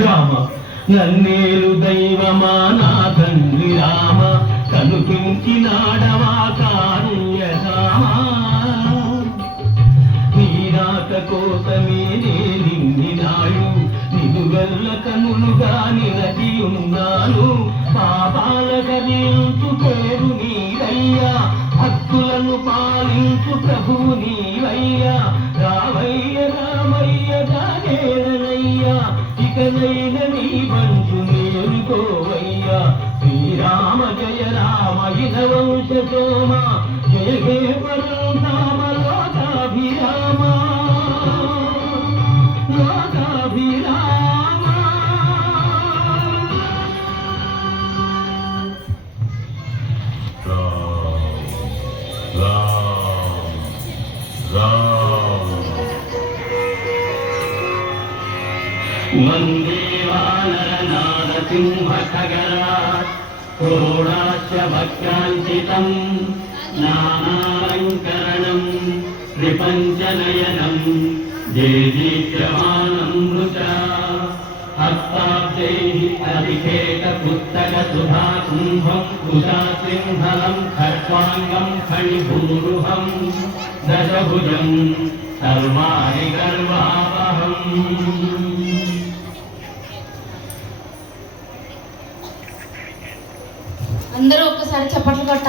రామ నన్నేలు దైవమా నా తండ్రి రామ కనుపించినాడవా కారుణ్యరామా నీరాక కోసమే నిన్నాడు నిలువెల్ల కనులుగా నిలచి ఉన్నాను పాపాల గదించు పేరు నీవయ్యా భక్తులను పాలించు ప్రభువు నీవయ్యా రావయ్య రామయ్య దానేరనయ్యా ఇకనైన నీ వంచు నేరుకోవయ్యా శ్రీరామ జయ రామ ఇనవంశ సోమ జయ హే పరంధామ లోకాభిరామ లోకాభిరామ వందే వానరనారసింహఖగరాట్ క్రోడాశ్చ వక్రాంచితం నానాలంకరణం త్రిపంచనయనం దేదీప్యమానం మృచా హస్తాబ్జైః అధికేట పుస్తక సుధా కుంభం కుశాసింహలం ఖట్వాంగం ఫణిభూరుహం దశభుజం సర్వాణి గర్వావహం. అందరూ ఒక్కసారి చప్పట్లు కొట్టాలి.